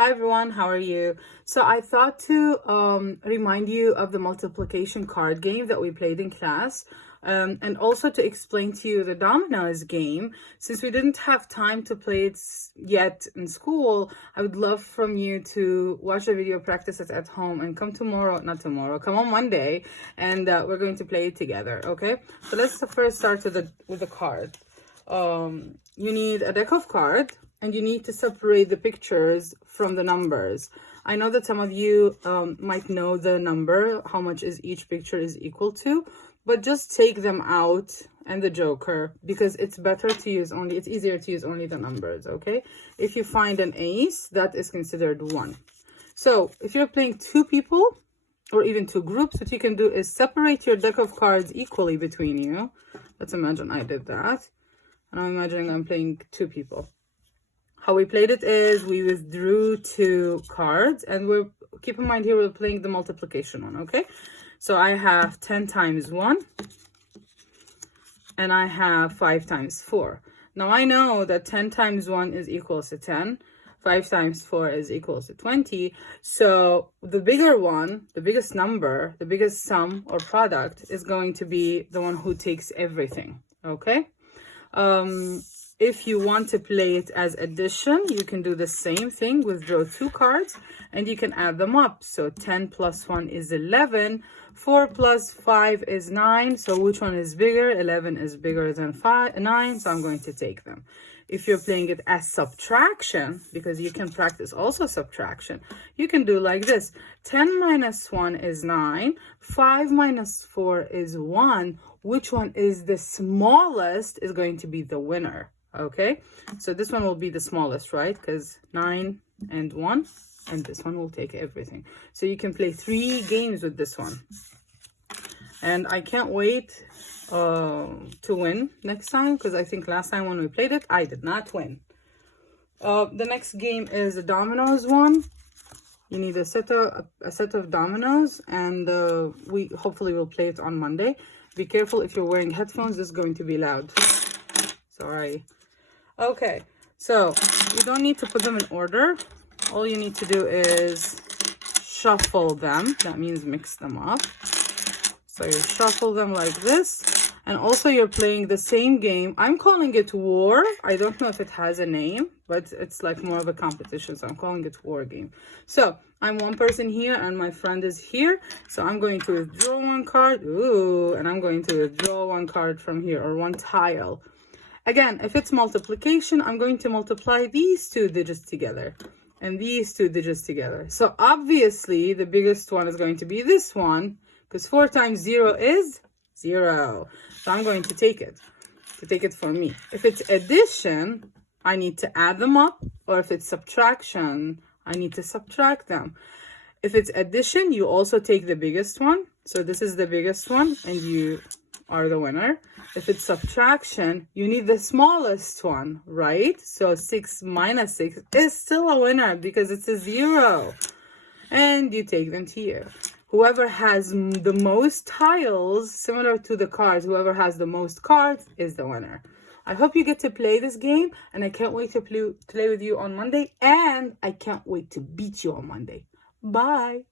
Hi everyone, how are you? So I thought to remind you of the multiplication card game that we played in class, and also to explain to you the dominoes game. Since we didn't have time to play it yet in school, I would love from you to watch the video, practice it at home, and come come on Monday, and we're going to play it together, okay? So let's first start with the card. You need a deck of cards, and you need to separate the pictures from the numbers. I know that some of you might know the number, how much is each picture is equal to, but just take them out and the joker, because it's easier to use only the numbers, okay? If you find an ace, that is considered one. So if you're playing two people or even two groups, what you can do is separate your deck of cards equally between you. Let's imagine I did that. And I'm imagining I'm playing two people. How we played it is we withdrew two cards, and keep in mind here we're playing the multiplication one, okay? So I have 10 times 1, and I have 5 times 4. Now I know that 10 times 1 is equals to 10, 5 times 4 is equals to 20. So the bigger one, the biggest number, the biggest sum or product is going to be the one who takes everything, okay? If you want to play it as addition, you can do the same thing, withdraw two cards, and you can add them up. So 10 plus 1 is 11, 4 plus 5 is 9. So which one is bigger? 11 is bigger than 9, so I'm going to take them. If you're playing it as subtraction, because you can practice also subtraction, you can do like this. 10 minus 1 is 9, 5 minus 4 is 1. Which one is the smallest is going to be the winner. Okay, so this one will be the smallest, right? Because 9 and 1, and this one will take everything. So you can play 3 games with this one. And I can't wait to win next time, because I think last time when we played it, I did not win. The next game is a dominoes one. You need a set of dominoes, and we hopefully will play it on Monday. Be careful if you're wearing headphones, this is going to be loud. Sorry. Okay, so you don't need to put them in order. All you need to do is shuffle them. That means mix them up. So you shuffle them like this. And also you're playing the same game. I'm calling it war. I don't know if it has a name, but it's like more of a competition. So I'm calling it war game. So I'm one person here and my friend is here. So I'm going to withdraw one card. Ooh, and I'm going to withdraw one card from here, or one tile. Again, if it's multiplication, I'm going to multiply these two digits together and these two digits together. So obviously, the biggest one is going to be this one, because 4 times 0 is 0. So I'm going to take it for me. If it's addition, I need to add them up, or if it's subtraction, I need to subtract them. If it's addition, you also take the biggest one. So this is the biggest one, and you are the winner. If it's subtraction, you need the smallest one, right? So 6 minus 6 is still a winner because it's a 0. And you take them to you. Whoever has the most tiles, similar to the cards, whoever has the most cards is the winner. I hope you get to play this game, and I can't wait to play with you on Monday, and I can't wait to beat you on Monday. Bye.